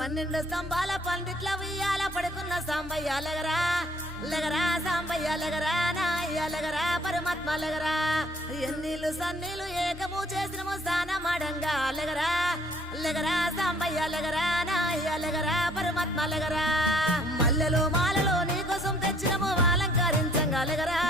12 స్తంభాల పందిట్ల ఉయ్యాల పడుకున్న సాంబయ్య లగరా లగరా సాంబయ్య లగరా నాయ్య లగరా పరమాత్మ లగరా ఎన్నీళ్ళు సన్నీళ్ళు ఏకము చేసినము స్నానమాడంగా లగరా లగరా సాంబయ్య లగరా నాయ్య లగరా పరమాత్మ లగరా మల్లెలు మాలలో నీకోసం తెచ్చినము అలంకరించంగా లగరా